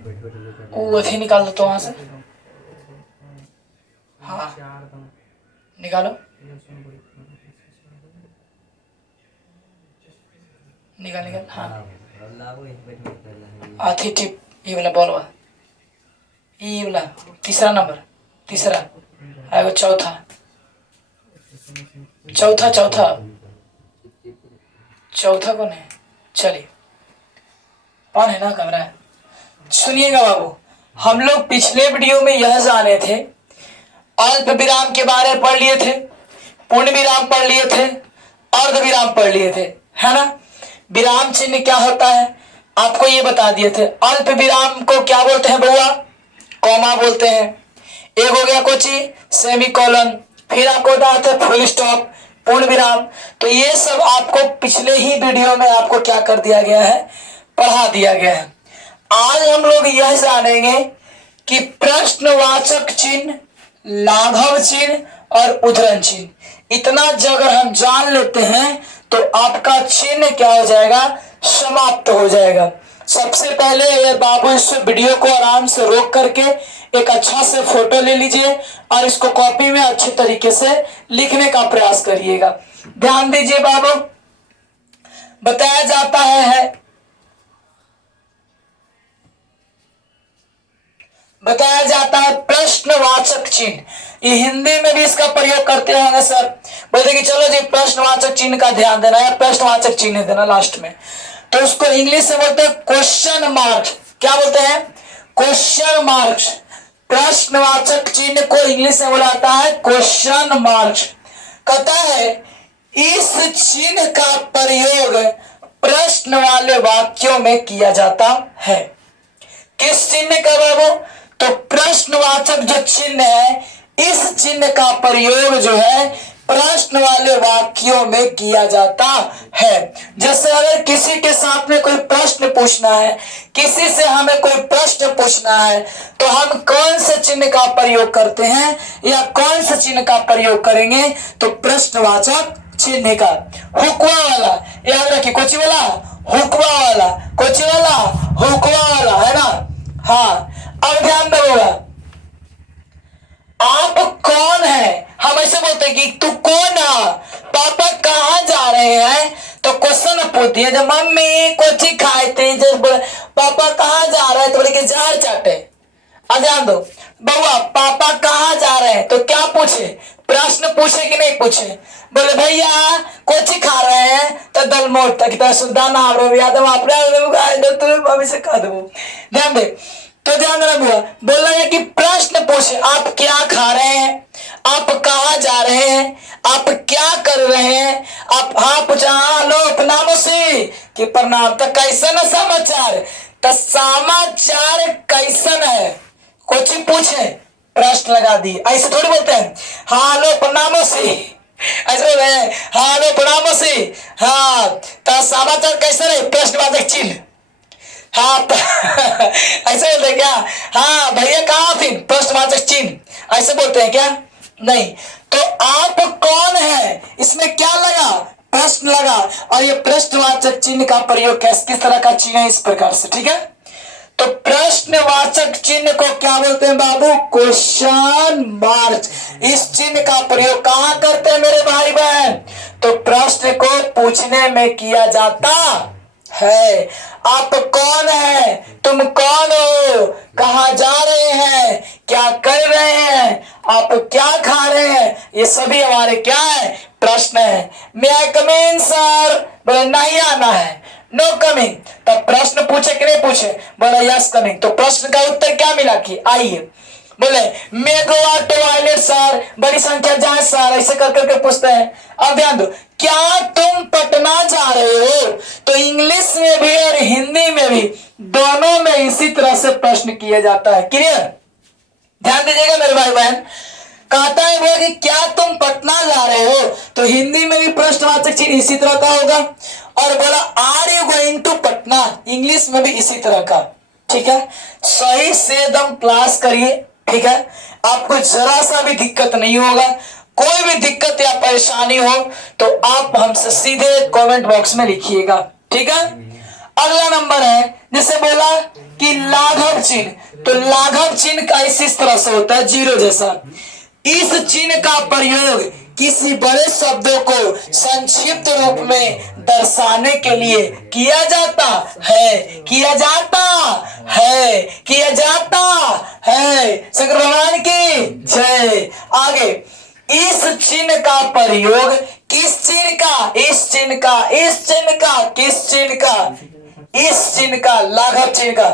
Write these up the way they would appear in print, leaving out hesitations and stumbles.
वो अथी निकाल दो तो वहां से। हाँ निकालो, निकाल निकाल। हाँ अथी टिप, ये वाला बॉल वाला, ये वाला तीसरा नंबर, तीसरा आएगा, चौथा चौथा चौथा चौथा कौन है? चलिए ऑन है ना कैमरा? सुनिएगा बाबू, हम लोग पिछले वीडियो में यह जाने थे, अल्प विराम के बारे में पढ़ लिए थे, पूर्ण विराम पढ़ लिए थे, अर्ध विराम पढ़ लिए थे, है ना। विराम चिन्ह क्या होता है आपको ये बता दिए थे। अल्प विराम को क्या बोलते हैं बउआ? कॉमा बोलते हैं। एक हो गया कोची सेमी कॉलन, फिर आपको बताया था फुल स्टॉप, पूर्ण विराम। तो ये सब आपको पिछले ही वीडियो में आपको क्या कर दिया गया है, पढ़ा दिया गया है। आज हम लोग यह जानेंगे कि प्रश्नवाचक चिन्ह, लाघव चिन्ह और उद्धरण चिन्ह, इतना जब हम जान लेते हैं तो आपका चिन्ह क्या हो जाएगा, समाप्त हो जाएगा। सबसे पहले ये बाबू इस वीडियो को आराम से रोक करके एक अच्छा से फोटो ले लीजिए और इसको कॉपी में अच्छे तरीके से लिखने का प्रयास करिएगा। ध्यान दीजिए बाबू, बताया जाता है प्रश्नवाचक चिन्ह। ये हिंदी में भी इसका प्रयोग करते होंगे सर, बोलते कि चलो जी प्रश्नवाचक चिन्ह का ध्यान देना है, प्रश्नवाचक चिन्ह देना लास्ट में। तो उसको इंग्लिश से बोलते हैं क्वेश्चन मार्क। क्या बोलते हैं? Question marks. प्रश्नवाचक चिन्ह को इंग्लिश में बोला जाता है क्वेश्चन मार्क्स। कहता है इस चिन्ह का प्रयोग प्रश्न वाले वाक्यों में किया जाता है। किस चिन्ह का बाबू? तो प्रश्नवाचक जो चिन्ह है, इस चिन्ह का प्रयोग जो है प्रश्न वाले वाक्यों में किया जाता है। जैसे अगर किसी के साथ में कोई प्रश्न पूछना है, किसी से हमें कोई प्रश्न पूछना है, तो हम कौन से चिन्ह का प्रयोग करते हैं या कौन से चिन्ह का प्रयोग करेंगे? तो प्रश्नवाचक चिन्ह का। हुक्वा वाला याद रखिए, कोची वाला? हुक्वा वाला, कोची वाला? हुक्वा वाला, है ना। हाँ अब ध्यान दो, आप कौन है? हम ऐसे बोलते हैं कि तू कौन है? पापा कहाँ जा रहे हैं? तो क्वेश्चन पूछती है जब मम्मी कोची खाए थे, जब पापा कहाँ जा रहे हैं तो बोले कि जार चाटे। अब ध्यान दो बउआ, पापा कहाँ जा रहे हैं तो क्या पूछे? प्रश्न पूछे कि नहीं पूछे? बोले भैया कोची खा रहे हैं तो दल मोट तक सुल्ताना यादव आप से कह दो। ध्यान दे, तो ध्यान देना बुआ, बोला है कि प्रश्न पूछे, आप क्या खा रहे हैं, आप कहाँ जा रहे हैं, आप क्या कर रहे हैं, आप हाँ पूछा लो नामों से कि प्रणाम, तो कैसन है समाचार, तो समाचार कैसन है, कुछ पूछे प्रश्न लगा दी। ऐसे थोड़ी बोलते हैं हाँ लो प्रणामों से, ऐसे बोल रहे हैं हाँ लो प्रणामों से, हाँ तो समाचार कैसन है, प्रश्नवाचक चिन्ह। हाँ ऐसे बोलते हैं क्या? हाँ भैया कहाँ थे, प्रश्नवाचक चिन्ह। ऐसे बोलते हैं क्या? नहीं। तो आप कौन है, इसमें क्या लगा? प्रश्न लगा, और ये प्रश्नवाचक चिन्ह का प्रयोग किस तरह का चिन्ह है, इस प्रकार से, ठीक है। तो प्रश्नवाचक चिन्ह को क्या बोलते हैं बाबू? Question mark. इस चिन्ह का प्रयोग कहाँ करते हैं मेरे भाई बहन? तो प्रश्न को पूछने में किया जाता है। आप कौन है, तुम कौन हो, कहाँ जा रहे हैं, क्या कर रहे हैं, आप क्या खा रहे हैं, ये सभी हमारे क्या है? प्रश्न है। मे आई कम इन सर? बोले नहीं आना है, नो कमिंग। तब प्रश्न पूछे कि नहीं पूछे? बोले यस कमिंग। तो प्रश्न का उत्तर क्या मिला कि आइए। बोले मे गो आउट टॉयलेट सर, बड़ी संख्या जाए सर, ऐसे कर करके पूछते हैं। अब ध्यान दो, क्या तुम पटना जा रहे हो? तो इंग्लिश में भी और हिंदी में भी दोनों में इसी तरह से प्रश्न किया जाता है। क्लियर? ध्यान दीजिएगा मेरे भाई बहन। कहता है वो कि क्या तुम पटना जा रहे हो, तो हिंदी में भी प्रश्नवाचक चिन्ह इसी तरह का होगा। और बोला are you going to Patna, English में भी इसी तरह का, ठीक है। सही से एकदम क्लास करिए, ठीक है। आपको जरा सा भी दिक्कत नहीं होगा। कोई भी दिक्कत या परेशानी हो तो आप हमसे सीधे कमेंट बॉक्स में लिखिएगा, ठीक है। अगला नंबर है जैसे बोला कि लाघव चिन्ह, तो लाघव चिन्ह का इस तरह से होता है, जीरो जैसा। इस चिन्ह का प्रयोग किसी बड़े शब्दों को संक्षिप्त रूप में दर्शाने के लिए किया जाता है, किया जाता है, किया जाता है। शंकर भगवान की जय। आगे, इस चिन्ह का प्रयोग किस चिन्ह का, इस चिन्ह का, इस चिन्ह का, किस चिन्ह का, इस चिन्ह का, लाघव चिन्ह का।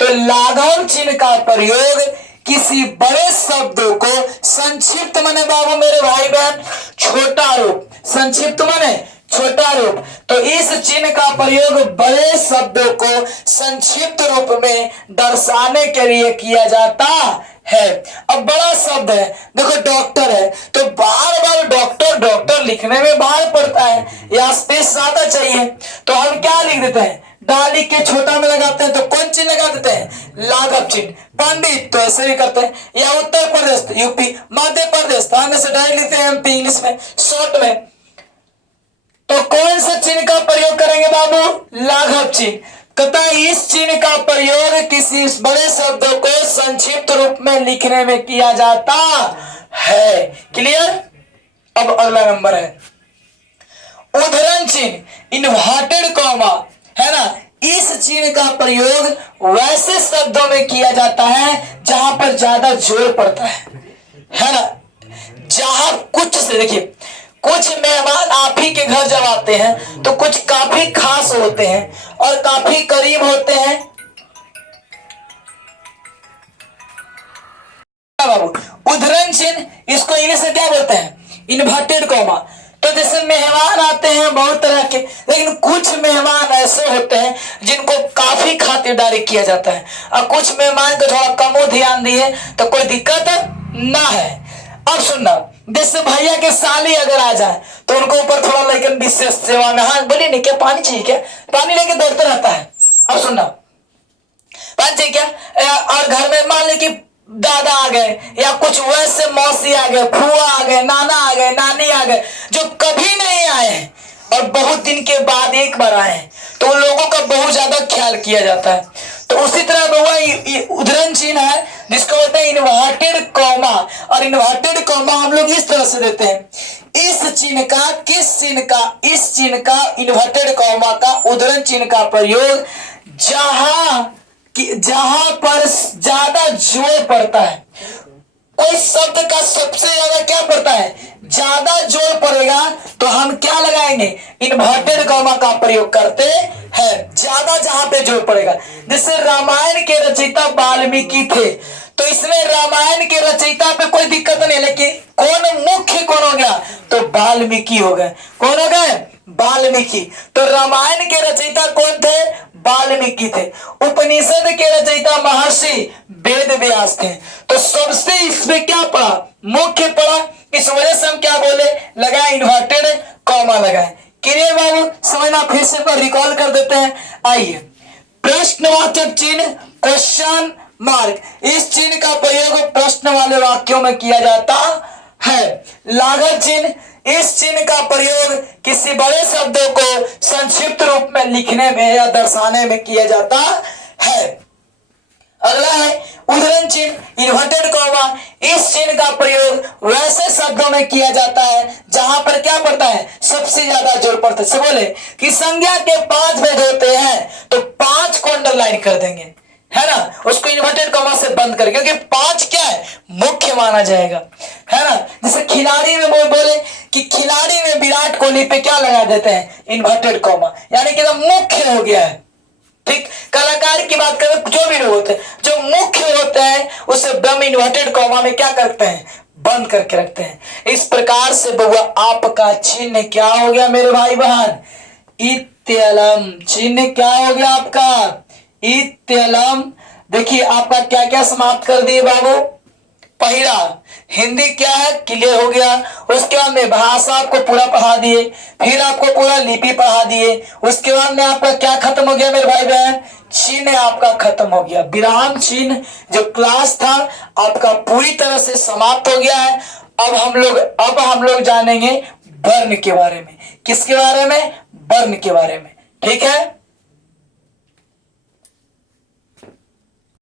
तो लाघव चिन्ह का प्रयोग किसी बड़े शब्दों को संक्षिप्त माने बाबू मेरे भाई बहन छोटा रूप, संक्षिप्त माने छोटा रूप। तो इस चिन्ह का प्रयोग बड़े शब्दों को संक्षिप्त रूप में दर्शाने के लिए किया जाता है। अब बड़ा शब्द है, देखो डॉक्टर है, तो बार बार डॉक्टर डॉक्टर लिखने में बाहर पड़ता है, या स्पेस ज्यादा चाहिए, तो हम क्या लिख देते हैं, डाली के छोटा में लगाते हैं, तो कौन चिन्ह लगा देते हैं, लाघव चिन्ह। पंडित तो ऐसे भी करते हैं, या उत्तर प्रदेश यूपी, मध्य प्रदेश से डायरेक्ट लिखते हैं एमपी इंग्लिश में शॉर्ट में। तो कौन सा चिन्ह का प्रयोग करेंगे बाबू, लाघव चिन्ह। तथा इस चिन्ह का प्रयोग किसी बड़े शब्दों को संक्षिप्त रूप में लिखने में किया जाता है। क्लियर। अब अगला नंबर है उद्धरण चिन्ह, इन्वर्टेड कॉमा, है ना। इस चिन्ह का प्रयोग वैसे शब्दों में किया जाता है जहां पर ज्यादा जोर पड़ता है ना। जहां कुछ से, देखिए कुछ मेहमान आप ही के घर जब आते हैं तो कुछ काफी खास होते हैं और काफी करीब होते हैं बाबू। उद्धरण चिन्ह इसको इंग्लिश में क्या बोलते हैं, इन्वर्टेड कॉमा। तो जैसे मेहमान आते हैं बहुत तरह के, लेकिन कुछ मेहमान ऐसे होते हैं जिनको काफी खातिरदारी किया जाता है, और कुछ मेहमान को थोड़ा कम ध्यान दिए तो कोई दिक्कत ना है। अब सुनना, जैसे भैया के साली अगर आ जाए तो उनको ऊपर थोड़ा लेकिन विशेष सेवा में, हाँ बोलिए नहीं क्या पानी चाहिए क्या, पानी लेके दौड़ता रहता है। अब सुनना, पानी चाहिए क्या, और घर में मान ले कि दादा आ गए, या कुछ वैसे मौसी आ गए, फुआ आ गए, नाना आ गए, नानी आ गए, जो कभी नहीं आए हैं और बहुत दिन के बाद एक बार आए हैं, तो उन लोगों का बहुत ज्यादा ख्याल किया जाता है। तो उसी तरह बहुआ उद्धरण चिन्ह है जिसको बोलते हैं इन्वर्टेड कॉमा, और इन्वर्टेड कॉमा हम लोग इस तरह से देते हैं, इस चिन्ह का, किस चिन्ह का, इस चिन्ह का, इन्वर्टेड कॉमा का उद्धरण चिन्ह का प्रयोग जहां पर ज्यादा जोर पड़ता है। कोई शब्द का सबसे ज्यादा क्या पड़ता है, ज्यादा जोर पड़ेगा तो हम क्या लगाएंगे, इन्वर्टेड कॉमा का प्रयोग करते हैं, ज्यादा जहां पे जोर पड़ेगा। जैसे रामायण के रचयिता वाल्मीकि थे, तो इसमें रामायण के रचयिता पे कोई दिक्कत नहीं, लेकिन कौन मुख्य कौन हो गया, तो वाल्मीकि हो गए। कौन हो गए, वाल्मीकि। तो रामायण के रचयिता कौन थे, वाल्मीकि थे। उपनिषद के रचयिता महर्षि वेद व्यास थे। तो सबसे इसमें क्या पड़ा, मुख्य पड़ा, इस वजह से हम क्या बोले, लगाए इन्वर्टेड कॉमा लगाए। क्लियर बाबू, समझना, फिर से पर रिकॉल कर देते हैं। आइए, प्रश्नवाचक चिन्ह, क्वेश्चन मार्क, इस चिन्ह का प्रयोग प्रश्न वाले वाक्यों में किया जाता है। लाघव चिन्ह, इस चिन्ह का प्रयोग किसी बड़े शब्दों को संक्षिप्त रूप में लिखने में या दर्शाने में किया जाता है। अगला है उद्धरण चिन्ह, इन्वर्टेड कॉमा, इस चिन्ह का प्रयोग वैसे शब्दों में किया जाता है जहां पर क्या पड़ता है, सबसे ज्यादा जोर पड़ता है। बोले कि संज्ञा के 5 भेद होते हैं, तो 5 को अंडरलाइन कर देंगे, है ना, उसको इन्वर्टेड कॉमा से बंद करके, क्योंकि 5 क्या है, मुख्य माना जाएगा, है ना। जैसे खिलाड़ी में बोले कि खिलाड़ी में विराट कोहली पे क्या लगा देते हैं, इन्वर्टेड कॉमा, यानी कि मुख्य हो गया है। ठीक, कलाकार की बात करें, जो भी लोग होते हैं जो मुख्य होते हैं उसे ब्रह्म इन्वर्टेड कॉमा में क्या करते हैं, बंद करके रखते हैं। इस प्रकार से बउआ आपका चिन्ह क्या हो गया मेरे भाई बहन, इत्यलम। चिन्ह क्या हो गया आपका, इत्यलम। देखिए आपका क्या क्या समाप्त कर दिए बाबू, पहला हिंदी क्या है, क्लियर हो गया। उसके बाद में भाषा आपको पूरा पढ़ा दिए, फिर आपको पूरा लिपि पढ़ा दिए। उसके बाद में आपका क्या खत्म हो गया मेरे भाई बहन, चिन्ह आपका खत्म हो गया। विराम चिन्ह जो क्लास था आपका पूरी तरह से समाप्त हो गया है। अब हम लोग जानेंगे वर्ण के बारे में। किसके बारे में, वर्ण के बारे में। ठीक है।